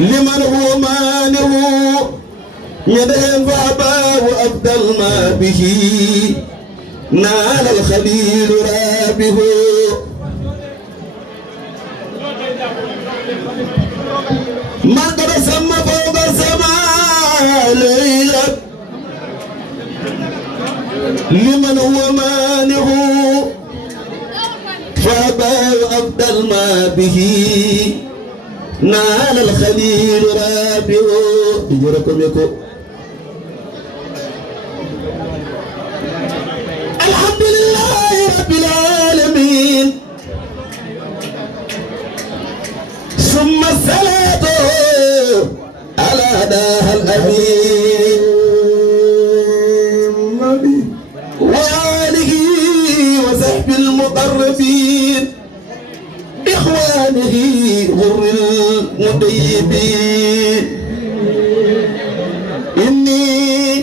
لمن هو مانع يدهم فأبى وأبدل ما به نال الخليل رابه من قد سمى فوق السماء ليلا لمن هو مانع فأبى وأبدل ما به نال الخليل رابه يجركم يكو الحمد لله رب العالمين ثم الصلاة على داه الأمين وآله وصحبه المقربين إخوانه غر المطيبين إني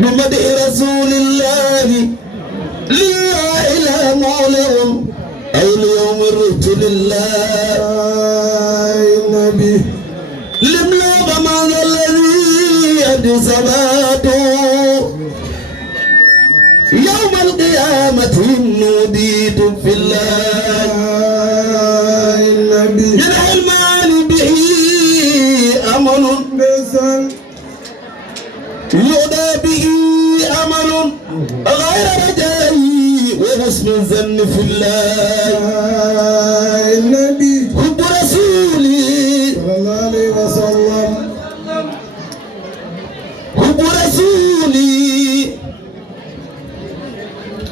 بمدح رسول الله لله لا معلم أي اليوم الرجل الله النبي لملا ما الذي يد صلاته يوم القيامة نوديت في الله النبي يدعى المال به أمل يدعى به أمل غير رجائي وحسن الظن في الله النبي حب رسولي صلى الله عليه وسلم حب رسولي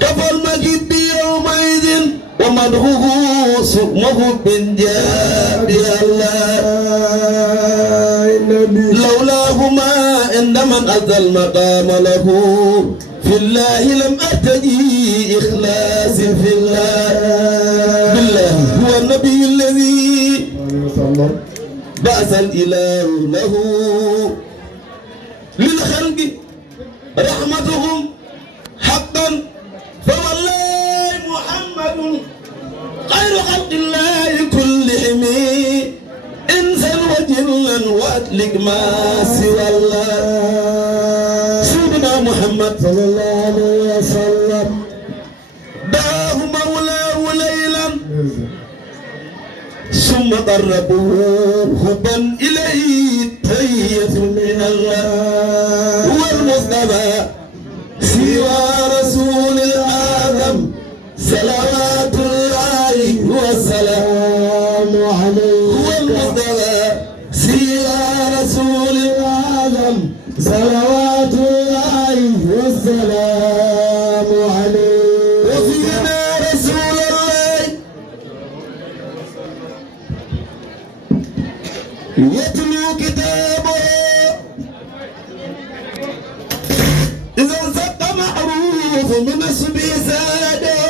كفى المجد يومئذ ومدعوه سمه بن جاب الله النبي لولاهما عند من أتى المقام له في الله لم أرتجي إخلاص في الله بالله هو النبي الذي بعث الإله له للخلق رحمتهم حقا فوالله محمد خير خلق الله كلهم إنسا وجنا وأطلق ما سوى الله سيدنا محمد صلى الله عليه وسلم دعاه مولاه ليلا ثم قربوه حبا إليه تحية من الله هو المصطفى سوى رسول الآدم صلوات الله والسلام عليه هو المصطفى سوى رسول الآدم صلوات الله والسلام عليه وفينا رسول الله يتلو كتابه إذا انسق معروف من اسمه ساده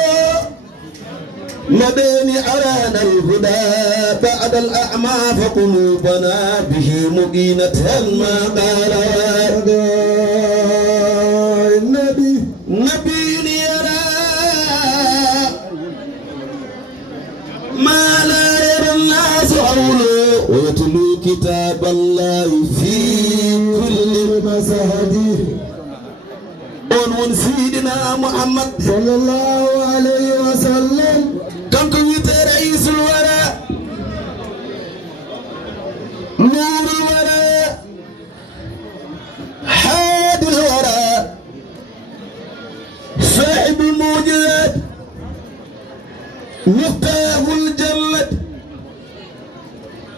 مدين أرانا الهدى بعد الأعمى فقلوبنا به مبينة ما قال النبي نبي يرى ما لا يرى الناس حوله ويتلو كتاب الله في كل مساجد ون سيدنا محمد صلى الله عليه وسلم كم كنت رئيس الورى نور الورى حاد الورى صاحب الموجزات مفتاح الجنة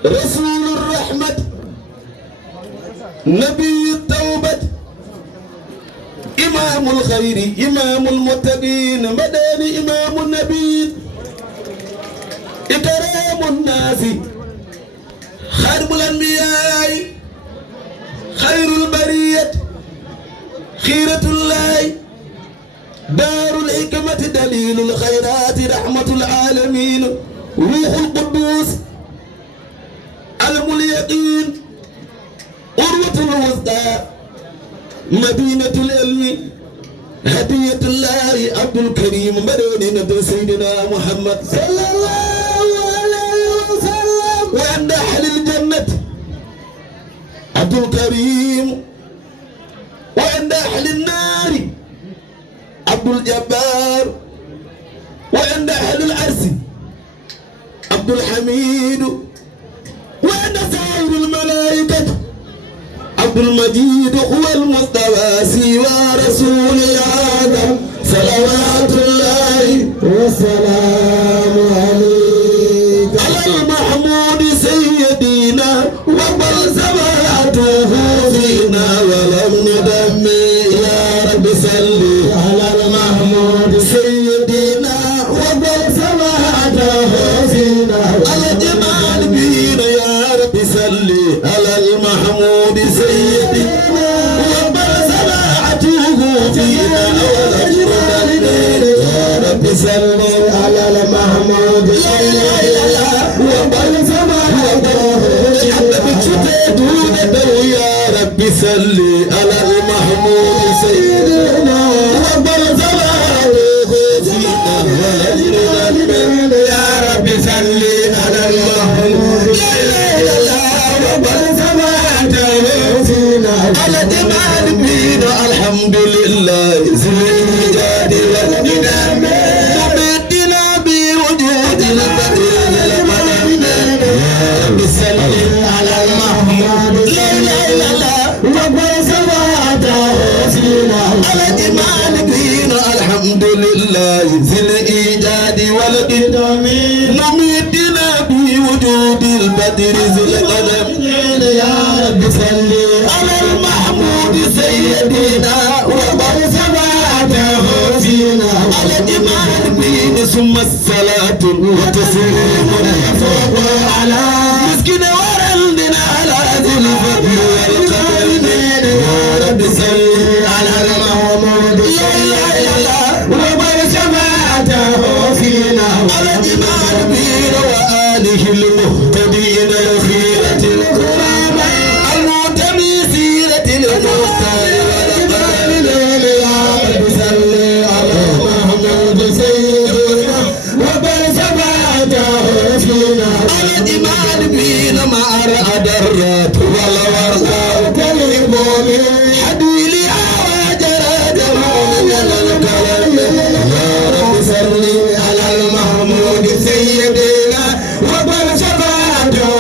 رسول الرحمة نبي التوبة إمام الخير إمام المتقين مدني إمام النبي إكرام الناس خير الأنبياء خير البرية خيرة الله دار الحكمة دليل الخيرات رحمة العالمين روح القدوس علم اليقين أروة الوسطى مدينة العلم هدية الله عبد الكريم مدينة سيدنا محمد صلى الله عليه وسلم وعند أهل الجنة عبد الكريم، وعند أهل النار عبد الجبار، وعند أهل العرس عبد الحميد، وعند سائر الملائكة عبد المجيد هو المصطفى سوى رسول آدم صلوات الله والسلام عليك على المحمود سيدنا وقل سماته فينا ولم ندم يا رب صل على المحمود سيدنا وقل سماته فينا على جمال بينا يا رب صل على المحمود سيدنا وقل سماته فينا ولم ندم يا رب صل على المحمود لا اله الا الله وقل سماته يا رب صل على المحمود سيدنا وقل سماته فينا ولم ندم يا رب صل على المحمود لا اله الا الله وقل سماته فينا على جمال بينا الحمد لله ذي الإيجاد والإنعام ممدنا بوجود البديل المنام يا رب صل على المحمود لا اله الا الله وقل سماته فينا على جمال بينا الحمد لله ذي الإيجاد والإنعام ممدنا بوجود البدر ذي القدم يا رب صل على المحمود سيدنا وقل سماته فينا على جمال بين ثم الصلاة وتسليم يفوق على مسكين ورندنا على ذي الفضل والقدر يا رب صل على المحمود لا اله الا الله وقل سماته فينا على جمال بين وآله المهتدين الخيرة الكرام المعتمي سيرة المختار والقدر يا رب صل على محمود سيدنا وقل سماته فينا على جمال بين ما أرأى الرات والورقاء كالمؤمن حديلي وجرى جمال الكلام يا رب صل على المحمود سيدنا وقل سماته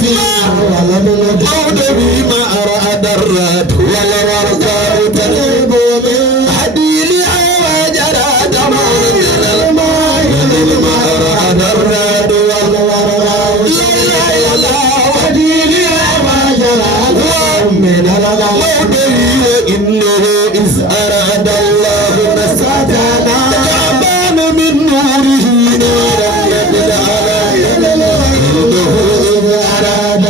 فينا ولم نقعد بما أرأى الرات والورقاء كالمؤمن حديلي وجرى جمال الماء ما أرأى الرات والورقاء لا إله إلا الله وديني وجرى من الموت إنه إذ أراد الله نسعتنا تعبان من نوره نورا للعالمين إنه إذ أراد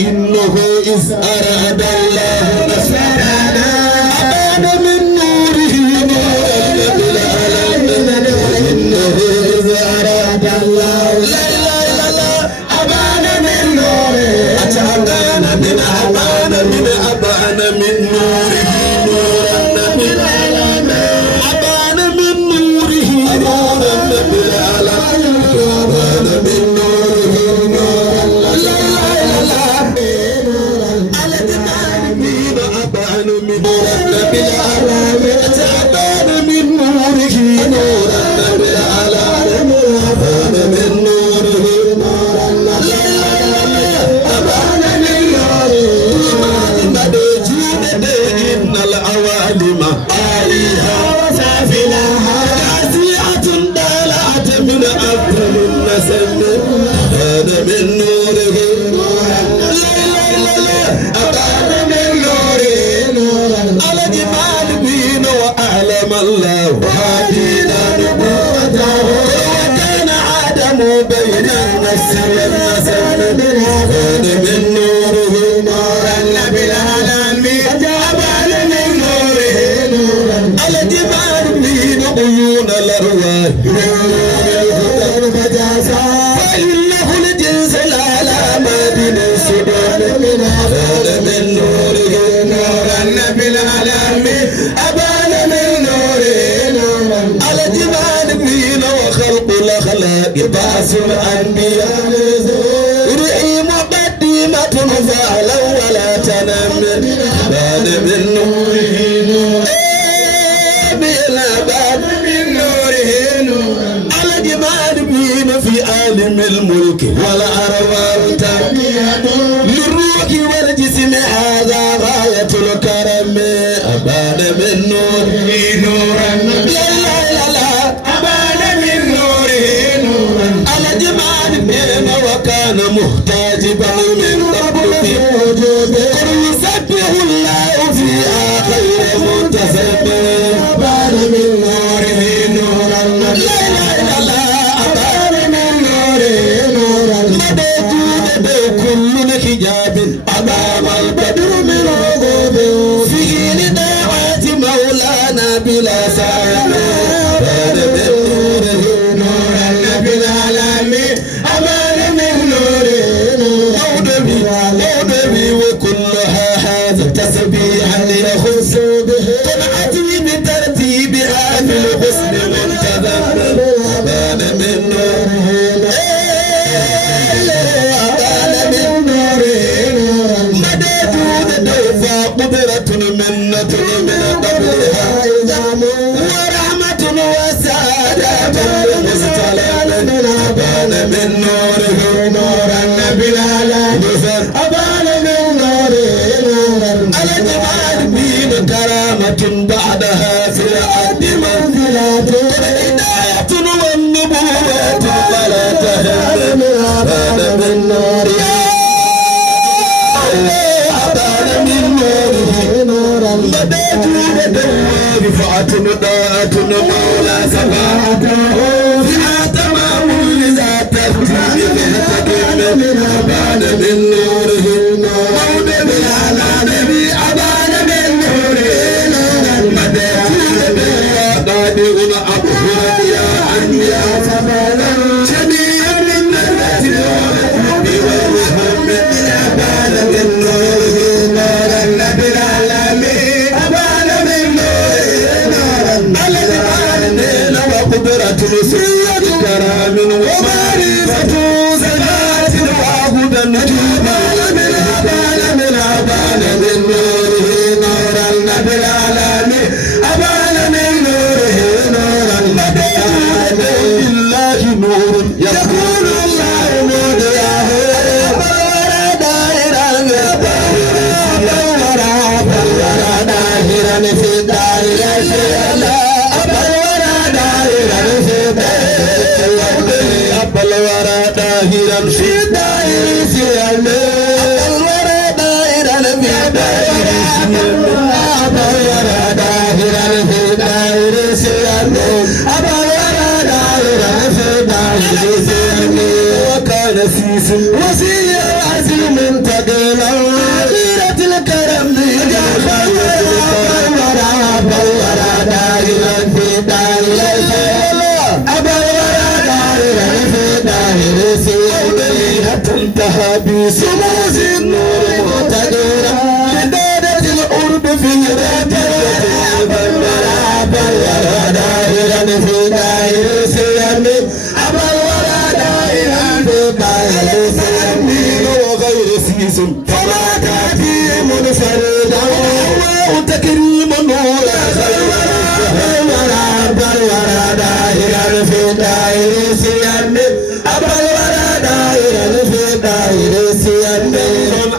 إنه إذ أراد الله نسعتنا أبان من نوره نورا للعالمين إنه إذ أراد الله لا إله إلا الله أبان من نوره أبان من نوره نورا للعالمين أبان من نوره نورا للعالمين أبان من نوره نورا للعالمين على جمال بين أبان من نورا للعالمين أبان من نوره نورا للعالمين أبان من نوره نورا للعالمين أبان من نوره إن العوالم آلهة وسافلها نازعة دالعة من أفضل النسل هذا من نوره لا إله إلا الله أبان من نوره نورا على جمال بين وأعلم الله هادينا نبوته وكان عدم بين النفس والنسل هذا من نوره نورا بالعالمين أبان من نوره نورا على جمال بين عيون الأرواح فإنه الجنس الأعلى ما بين السبل هذا من نوره نورا بالعالمين أبان من نوره نورا الأخلاق بأس الأنبياء رئي مقدمة فعلا ولا تنم بان من نوره نور بان من نوره نور على جمال بين في عالم الملك والأرواح للروح والجسم هذا غاية الكرم أبان من نوره نورا لا لا لا لا أبان من نوره نورا على جمال بين وكان محتاجبا من قبل في وجوده يسبح الله في آخر متسبح أبان من نوره نورا لا لا لا أبان من نوره نورا مدد كل حجاب أمام البدر من عقوب فيه لدعوة مولانا بلا سائل أبان من نوره نورا بالعالمين أبان من نوره مودبي وكلها هذا تسبيحا يخص به طلعتي بترتيبها في الحسن منتظم أبان من نوره أبان من نوره مدد دوفا قدرة منة من قبلها ورحمة وسعادة مستلم أبان من نوره نورا بالعالمين أبان من نوره نورا على جمال بين كرامة بعدها في العد منزلات هداية والنبوة فلا تهم أبان من نوره أبان من نوره نورا مدد رفعة ضاءة مولى سماعته فيها تمام لذات التقديم أبان من نوره مولد على نبي أبان من نوره مدد قادر أبهر يا أنبياء فبالا شبيها من نبات والهم أبان من نوره نورا نبي العالمين أبان من نوره على العالمين وقدرة سيد كرام ومعرفة زكاة وعبد النجوم أبان من نوره نورا نبي العالمين أبان من نوره نورا مدد لله نور يكون الله مولاه أبان دائرا داهرا في دائرة الورى داهرا في دائرة الورى داهرا في وكان سيس وسيء عزيم تقيلا غيرة الكرم الورى داهرا في دائرة انتهى بسموز النور متدورا لدادة القرب في راتب الورى دائرا في دائر سيامي أبا الورى دائرا في دائر سيامي وغير سيس فما كاتي منفردا وتكريم نورا الورى دائرا في دائر سيامي أبا الورى دائرا في دائر سيامي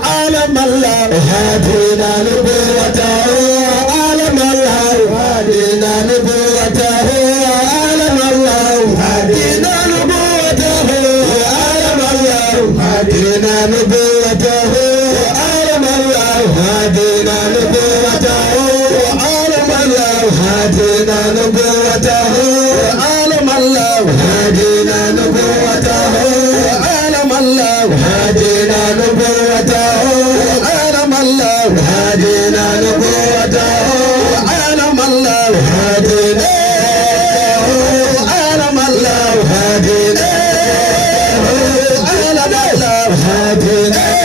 عالم الله هادينا نبوته عالم الله هادينا نبوته عالم الله هادينا نبوته عالم الله هادينا نبوته عالم الله هادينا نبوته عالم الله هادينا نبوته عالم الله هادينا نبوته عالم الله هادينا نبوته عالم الله هادينا نبوته عالم الله هادينا عالم الله هادينا عالم الله هادينا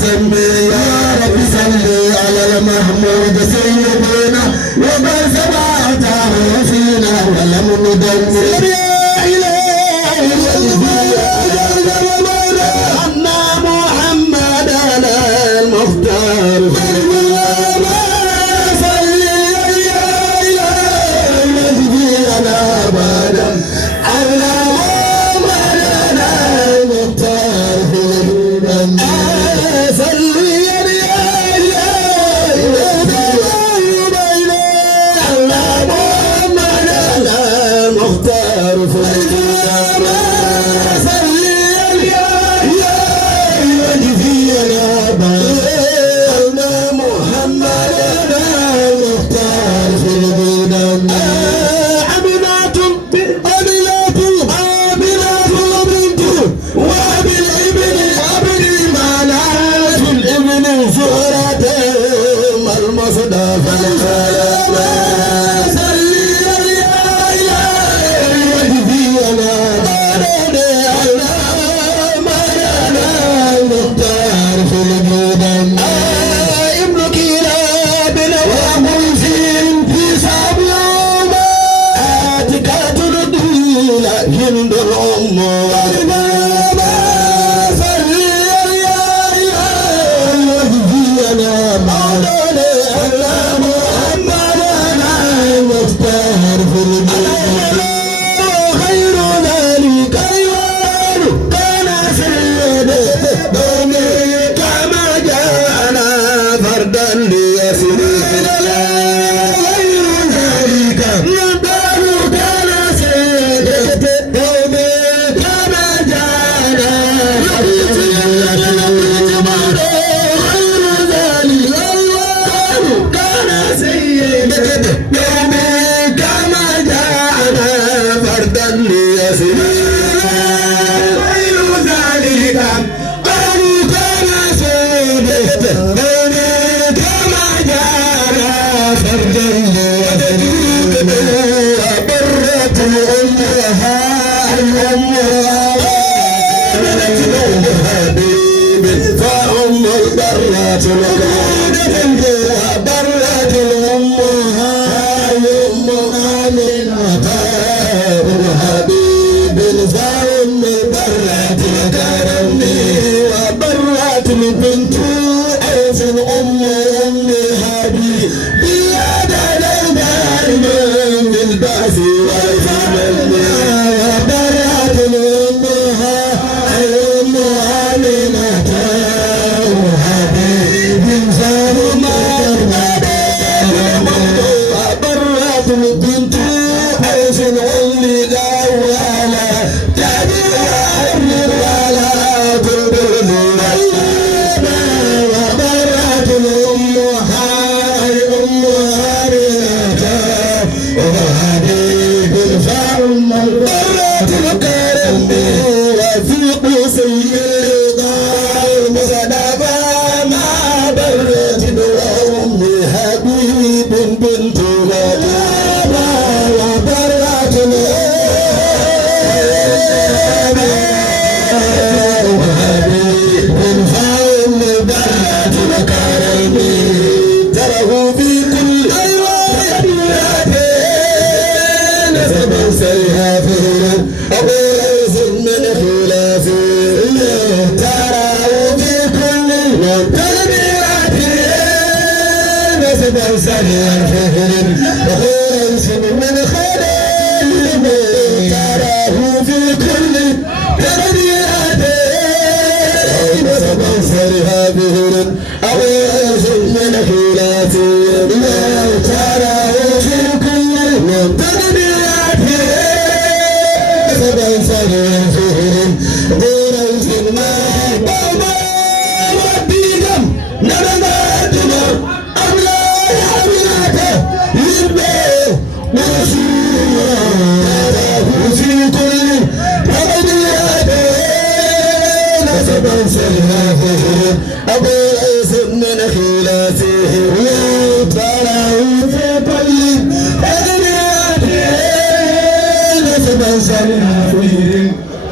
سمي يا رب صلي على المحمود سيدنا وما سمعته فينا ولم ندمر يا إلهي أن محمد المختار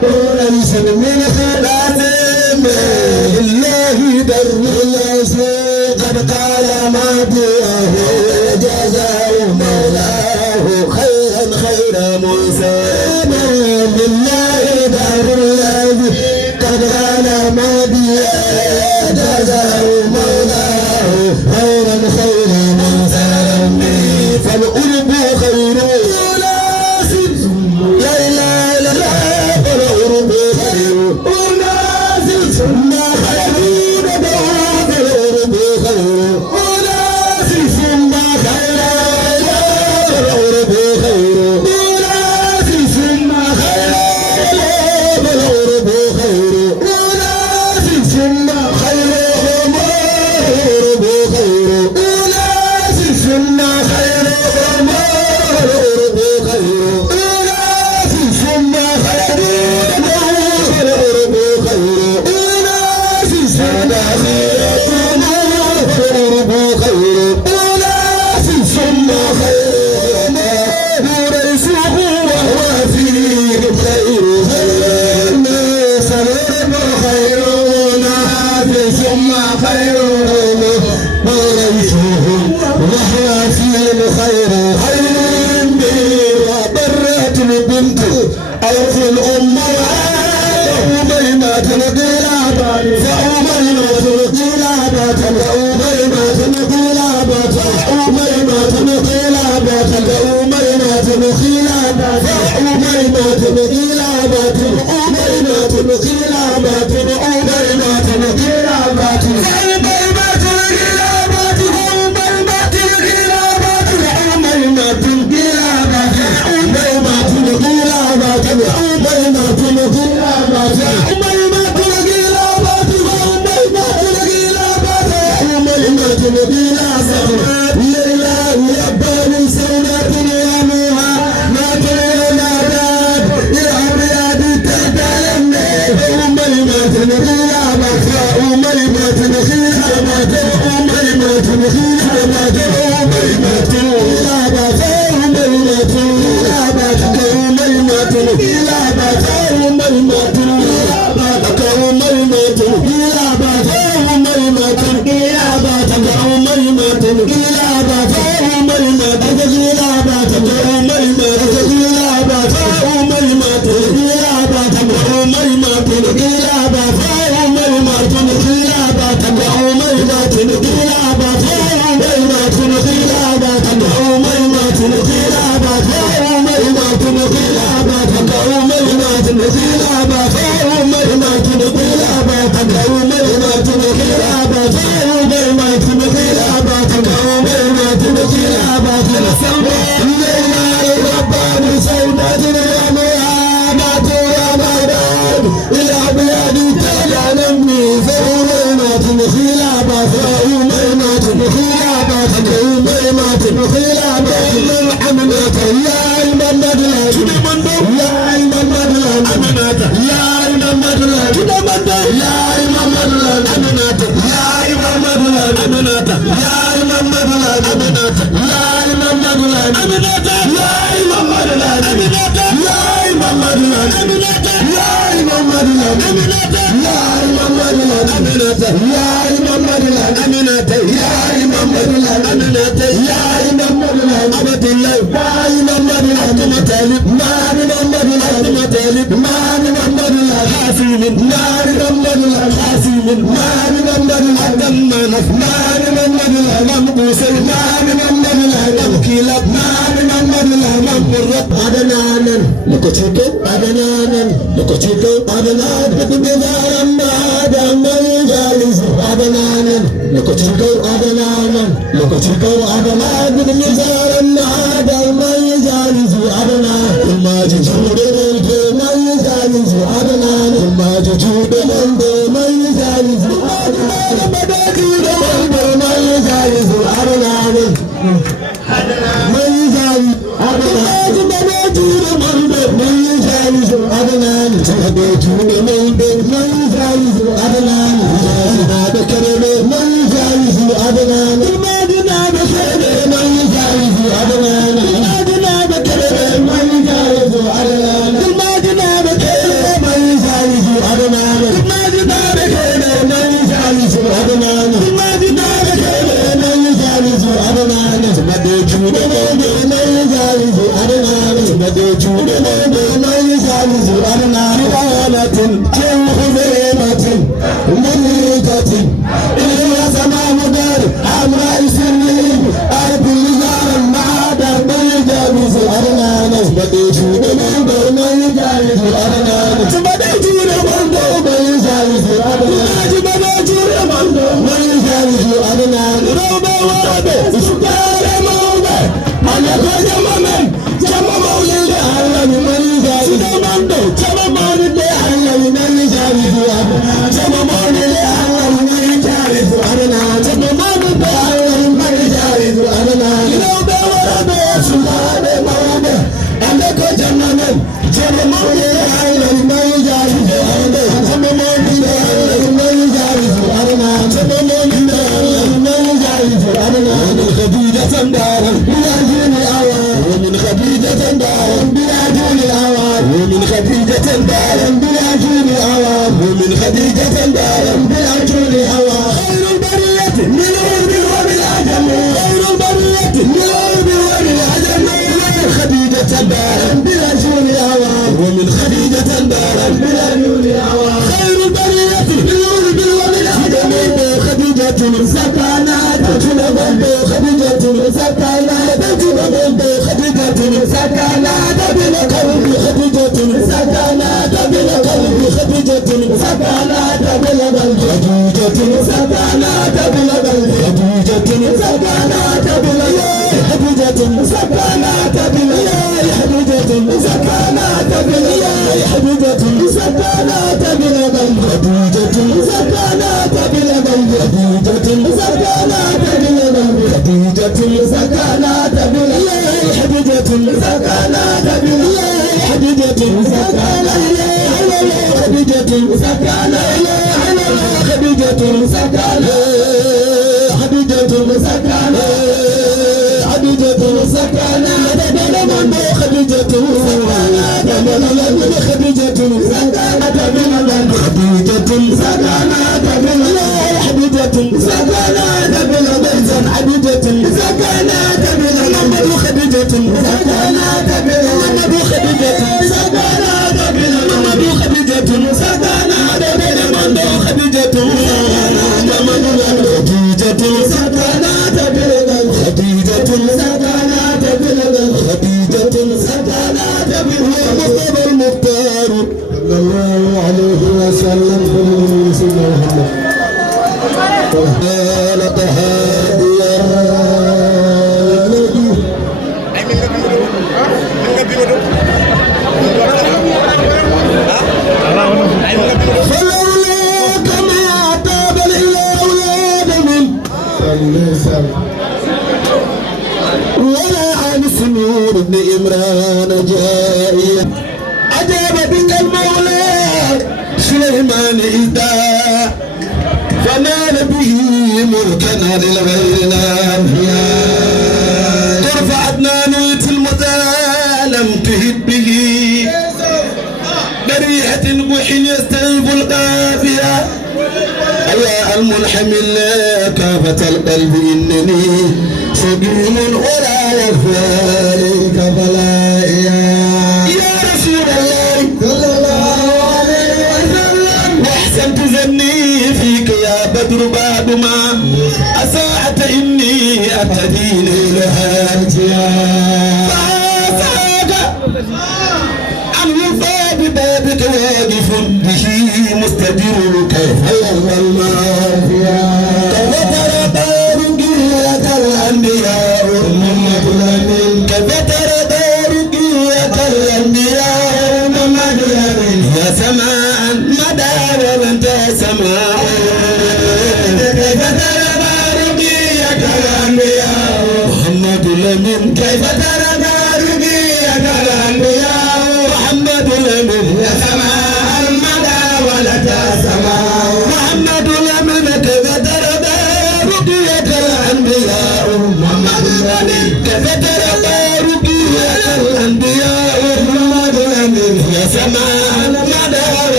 وليس من خلاف الله در الذي قد قال ماضيه جزاء مولاه خيرا خير مسلم لله در الذي قد قال ماضيه جزاء مولاه خيرا خير مسلم فالقلب خير لا اله الا الله فالقلب خير ثم خيرون بعد العرب خير وناسي ثم خير العرب خير وناسي ثم خير العرب خير وناسي ثم خير العرب خير وناسي ثم خير العرب خير وناسي ثم خير العرب خير سنة خيركم الغرب خير وناسي ثم خير نور يسوق وهو فيه خير سلام خير نافي ثم خير نور يسوق وهو فيه خير خير وبرت البنت أو في الأمهات وبينات القلابات فأميمات القلابات فأميمات القلابات فأميمات القلابات فأميمات القلابات فأميمات القلابات فأميمات القلابات فأميمات القلابات فأميمات القلابات فأميمات القلابات فأميمات القلابات فأميمات القلابات فأميمات القلابات Adnan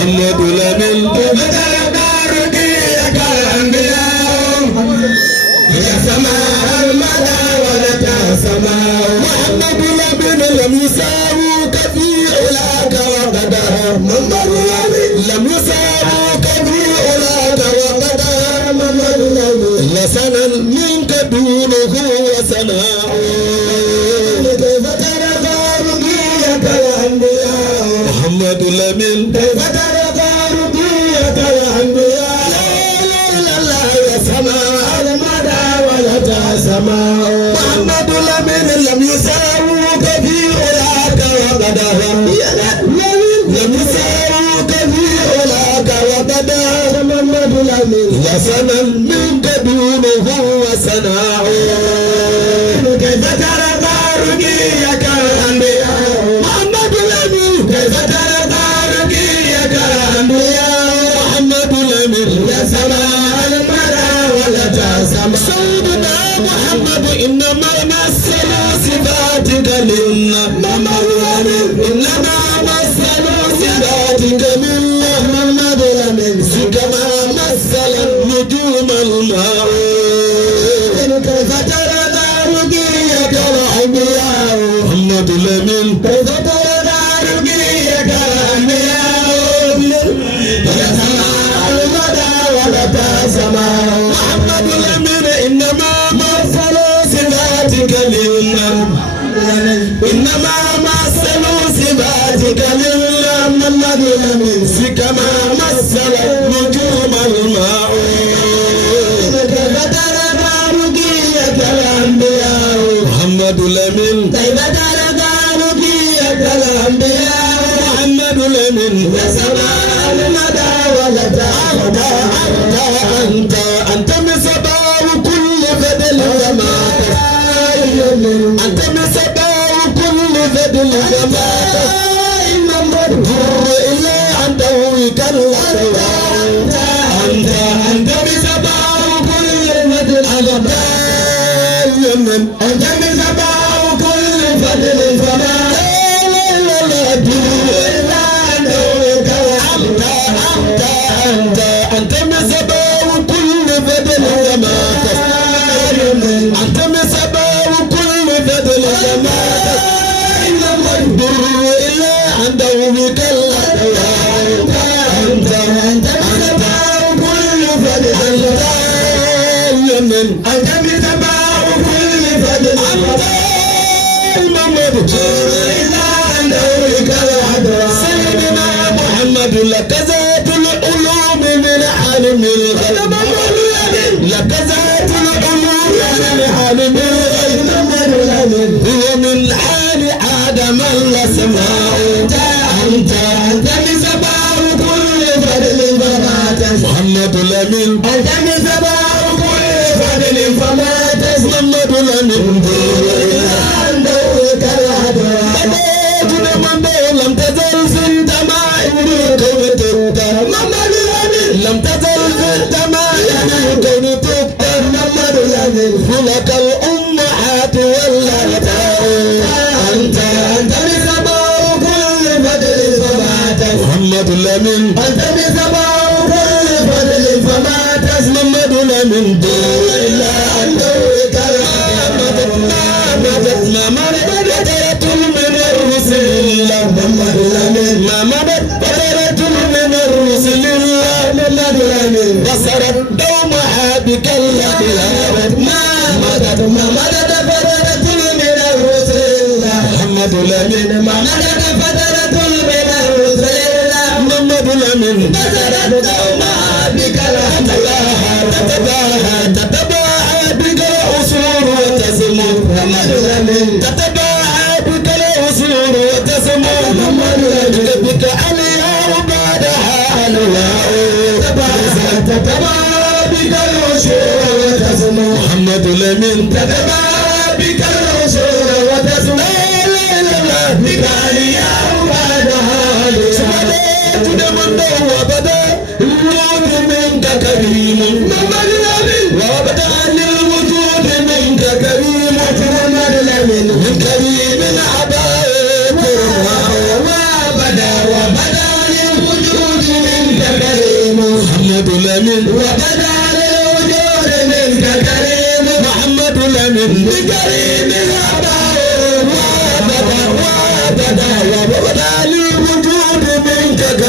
محمد لمن محمد لم يساوك في أولاك وقدا لسنا منك دونه وسناء كيف ترقى رقيك الأنبياء محمد لمن كيف ترقى رقيك الأنبياء لا يا سماء المدى ولا سماء محمد لمن لم يساوك في أولاك وقدا لم يساوك في أولاك وقدا محمد لمن لسنا منك دونه وسناء كيف ترقى رقيك الأنبياء محمد لمن كيف ترقى رقيك الأنبياء محمد لمن لا سماء المرى ولا تسمع سيدنا محمد إنما مثل صفاتك إنما مثل صفاتك محمد لمن كما مثل نجوم الماء كيف ترقى رقيك الأنبياء محمد لمن كيف ترقى رقيك الأنبياء يا سماء المدى ولا تسمع محمد لمن إنما مثل صفاتك إنما مثل صفاتك محمد لمن كما مثل نجوم الماء كيف ترقى رقيك الأنبياء محمد لمن كيف ترقى رقيك الأنبياء محمد لمن يا سماء المدى ولا أنت مسباب كل فضل وما أنت مسباب كل فضل وما إلا أنت ويك أنت مسباب كل فضل وما أنت مسباب كل فضل وما أنت مسباب كل فضل وما أنت مسباب كل فضل وما الضر إلا عند وبك أنت مسباب كل فضل أنت مسباب كل فضل الممد إلا عند وبك سيدنا محمد لك ذات العلوم من عالم الغيب لك ذات العلوم من عالم الغيب هو من حال آدم الأسماء أنت مسباب كل فضل فما محمد لمن أنت مسباب كل فضل فما محمد لمن لم تزل في الدماء لم تزل في الدماء كون تكتر محمد لمن خلق الأمهات والأبطال أنت مسباب كل فضل فما محمد لمن أنت مسباب كل فضل فما محمد لمن إلا أنت ما بدأت من الرسل محمد لمن ما بدأت من الرسل محمد لمن بصرت دومها بك الأبيات ما بدأت بدأت من الرسل محمد لمن ما بدأت من الرسل محمد لمن بصرت دومها بك الأبيات تتباهى بك الأصول وتسمو محمد لمن تتباهى بك الأصول وتسمو محمد لمن بك عليها بعدها أنواع تتباهى بك الأصول وتسمو محمد لمن تتباهى بك الأصول وتسمو بك عليها بعدها أنواع تدمن وبدا الوجود منك كريم محمد لمن وبدا للوجود منك كريم محمد لمن من كريم عبائك وبدا للوجود منك كريم محمد لمن وبدا للوجود منك كريم محمد لمن من كريم عبائك وبدا للوجود منك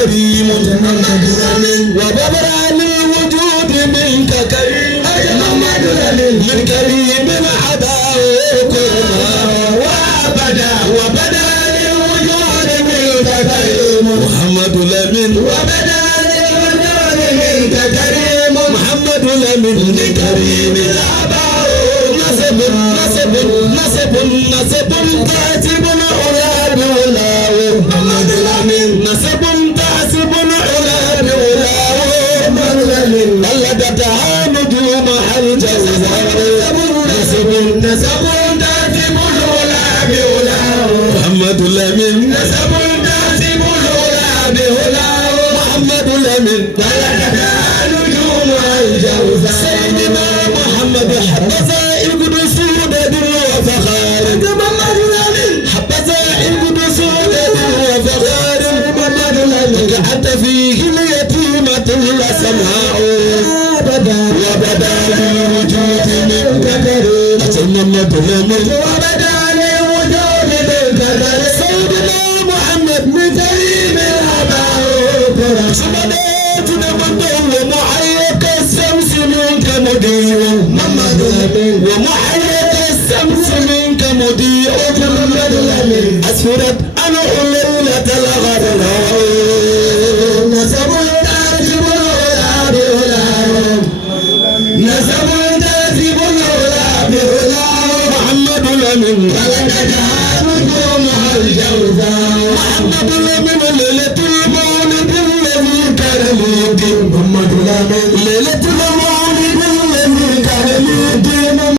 محمد لمن وبدا للوجود منك كريم محمد لمن لكريم الآباء نسب نسب نسب نسب كاتب العلا بولاه محمد لمن نسب تعسب العلا بولاه محمد لمن قلدتها نجوم الجوزاء نسب تهتم العلا بولاه محمد لمن نسب تهتم العلا بولاه محمد لمن قلدتها نجوم الجوزاء سيدنا محمد حبذا القدس ودد وفخار محمد لمن حبذا القدس ودد وفخار محمد لمن كحت فيه اليتيمة السماء وبدا للوجود منك كريم محمد لمن وبدا للوجود منك كريم سيدنا محمد من كريم الآباء سمدت نمده ومحيك الشمس منك مضيء محمد لمن ومحيك الشمس منك مضيء محمد لمن أسفرت عنه ليلة الغرناء نسب تهتم العلا بولاه نسب تهتم العلا بولاه محمد لمن قلدتها نجوم الجوزاء محمد لمن ليلة المولد الذي كان ليدي محمد لمن